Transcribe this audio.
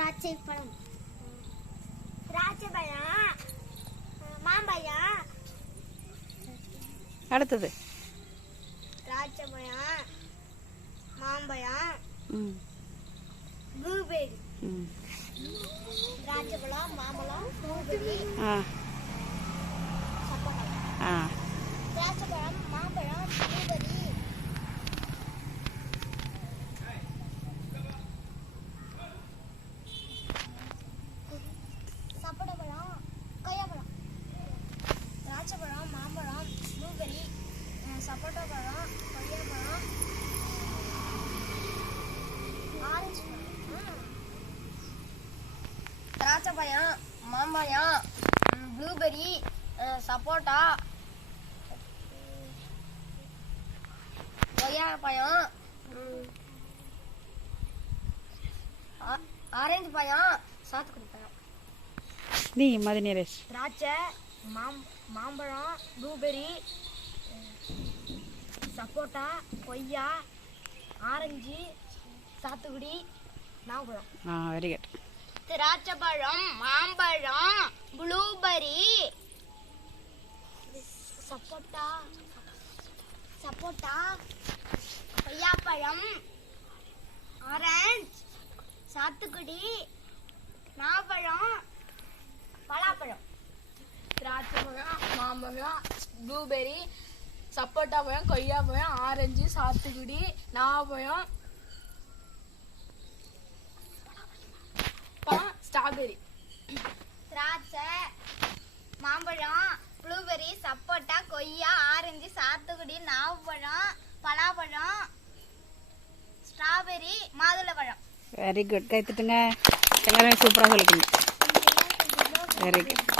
திராட்சை பழம், திராட்சை பழம், மாம்பழம். அடுத்தது திராட்சை பழம், மாம்பழம், ப்ளூபெர்ரி. திராட்சை பழம், மாம்பழம், ப்ளூபெர்ரி, சப்போட்டா. திராட்சை பழம், மாம்பழம், ப்ளூபெர்ரி, சப்போட்டா பழம், கொய்யாப்பழம். திராட்சை பழம், மாம்பழம், ப்ளூபெர்ரி, சப்போட்டா பழம், கொய்யாப்பழம், ஆரஞ்சு பழம். திராட்சை பழம், மாம்பழம், ப்ளூபெர்ரி, சப்போட்டா, கொய்யாப்பழம், ஆரஞ்சு பழம், சாத்துக்குடி பழம். நீ மதி நேரேஷ். திராட்சை, மாம்பழம், ப்ளூபெர்ரி, சப்போட்டா, கொய்யா, ஆரஞ்சு, சாத்துக்குடி, நாவப்பழம். Very good. திராட்சை பழம், மாம்பழம், ப்ளூபெர்ரி, சப்போட்டா, கொய்யாப்பழம், ஆரஞ்சு, சாத்துக்குடி, நாவப்பழம், பலாப்பழம். திராட்சை பழம், மாம்பழம், ப்ளூபெர்ரி, சப்போட்டா பழம், கொய்யாப்பழம், ஆரஞ்சு, சாத்துக்குடி, நாவப்பழம், ஸ்ட்ராபெரி. திராட்சை, மாம்பழம், ப்ளூபெர்ரி, சப்போட்டா, கொய்யா, ஆரஞ்சு, சாத்துக்குடி, நாவப்பழம், பலாப்பழம், ஸ்ட்ராபெரி, மாதுளப்பழம். Very good. கை தட்டுங்க. எல்லாரும் சூப்பராக சொல்லிக்கணும். Very good.